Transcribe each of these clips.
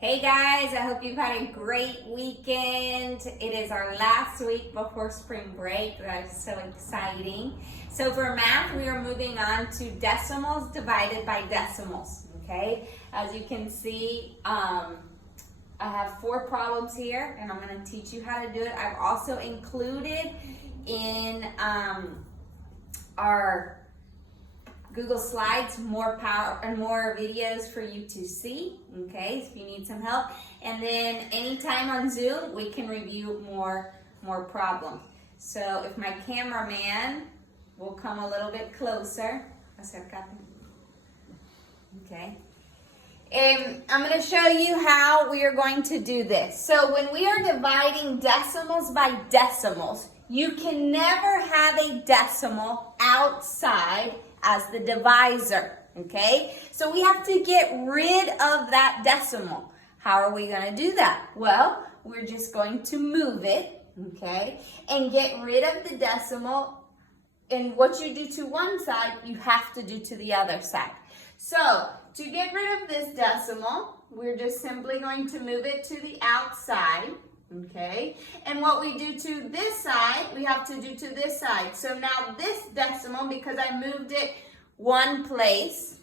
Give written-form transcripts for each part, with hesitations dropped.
Hey guys, I hope you've had a great weekend. It is our last week before spring break. That is so exciting. So for math, we are moving on to decimals divided by decimals, okay? As you can see, I have 4 problems here and I'm going to teach you how to do it. I've also included in our Google Slides more videos for you to see, okay, if you need some help. And then anytime on Zoom, we can review more problems. So if my cameraman will come a little bit closer. Okay. I'm going to show you how we are going to do this. So when we are dividing decimals by decimals, you can never have a decimal outside as the divisor, okay? So we have to get rid of that decimal. How are we going to do that? Well, we're just going to move it, okay, and get rid of the decimal. And what you do to one side, you have to do to the other side. So to get rid of this decimal, we're just simply going to move it to the outside. Okay, and what we do to this side, we have to do to this side. So now this decimal, because I moved it one place,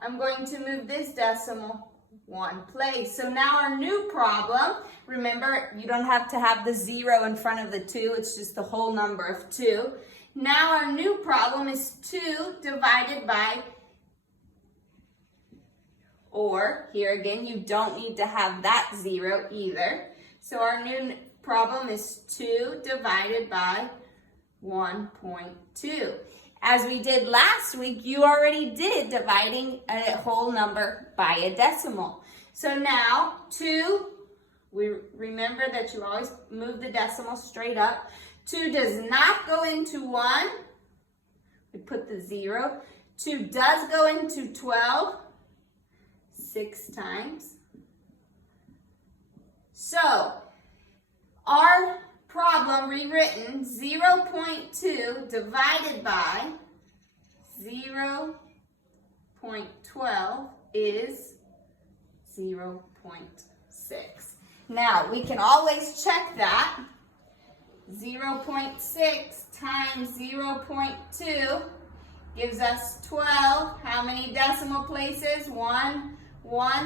I'm going to move this decimal one place. So now our new problem, remember, you don't have to have the 0 in front of the 2, it's just the whole number of 2. Now our new problem is 2 divided by, or here again, you don't need to have that 0 either. So our new problem is 2 divided by 1.2. As we did last week, you already did dividing a whole number by a decimal. So now 2, we remember that you always move the decimal straight up. 2 does not go into 1. We put the 0. 2 does go into 12 6 times. So, our problem rewritten, 0.2 divided by 0.12 is 0.6. Now, we can always check that. 0.6 times 0.2 gives us 12. How many decimal places? 1,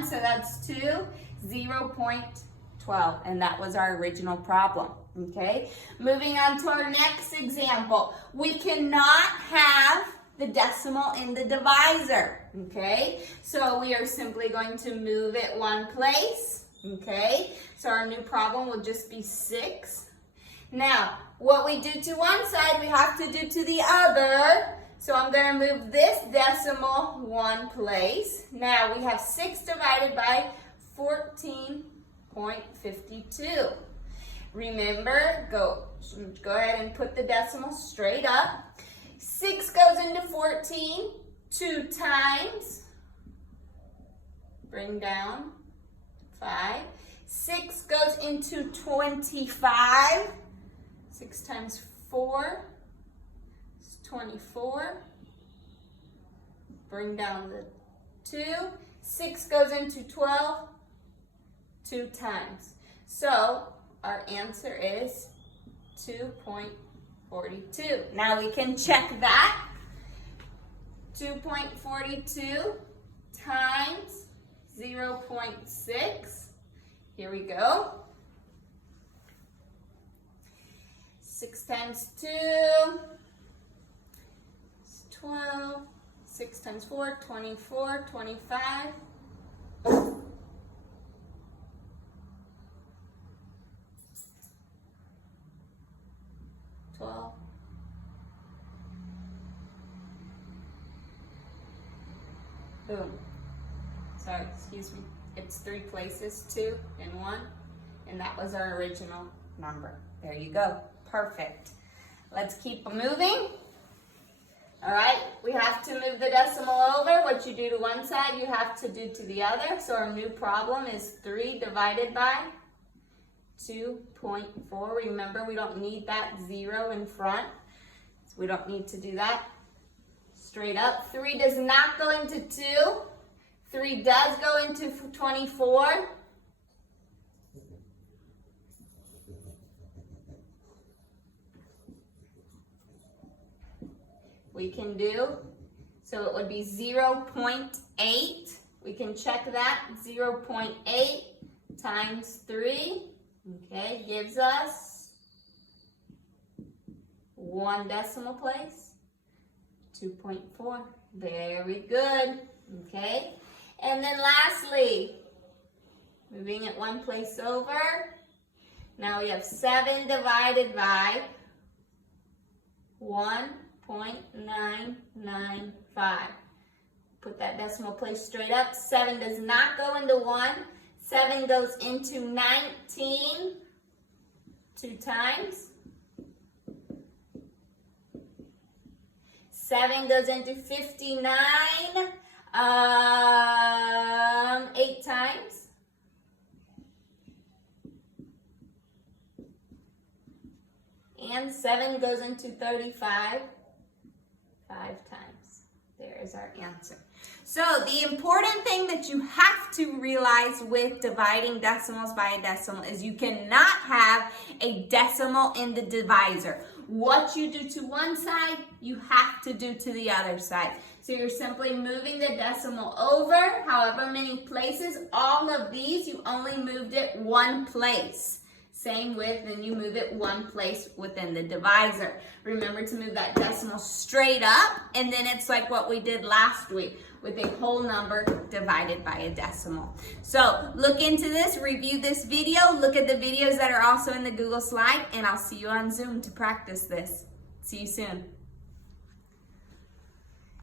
so that's 2. 0.12, and that was our original problem, okay? Moving on to our next example. We cannot have the decimal in the divisor, okay? So we are simply going to move it one place, okay? So our new problem will just be 6. Now, what we do to one side, we have to do to the other. So I'm going to move this decimal one place. Now we have 6 divided by 14.52. Remember, go ahead and put the decimal straight up. 6 goes into 14 2 times. Bring down 5. 6 goes into 25. 6 times 4 is 24. Bring down the 2. 6 goes into 12 2 times. So our answer is 2.42. Now we can check that. 2.42 times 0.6. Here we go. 6 times 2 is 12. 6 times 4, 24, 25. 12. Boom. Sorry, excuse me. It's 3 places, 2 and 1. And that was our original number. There you go. Perfect. Let's keep moving. All right, we have to move the decimal over. What you do to one side, you have to do to the other. So our new problem is 3 divided by 2.4. Remember, we don't need that 0 in front. So we don't need to do that. Straight up. 3 does not go into 2. 3 does go into 24. we can do. So it would be 0.8. We can check that. 0.8 times 3, okay, gives us 1 decimal place. 2.4. Very good. Okay. And then lastly, moving it 1 place over. Now we have 7 divided by 1.995. Put that decimal place straight up. 7 does not go into 1. 7 goes into 19 2 times. 7 goes into 59 8 times. And 7 goes into 35 5 times. There's our answer. So the important thing that you have to realize with dividing decimals by a decimal is you cannot have a decimal in the divisor. What you do to one side, you have to do to the other side. So you're simply moving the decimal over, however many places. All of these, you only moved it 1 place. Same with, then you move it 1 place within the divisor. Remember to move that decimal straight up, and then it's like what we did last week with a whole number divided by a decimal. So look into this, review this video, look at the videos that are also in the Google slide, and I'll see you on Zoom to practice this. See you soon.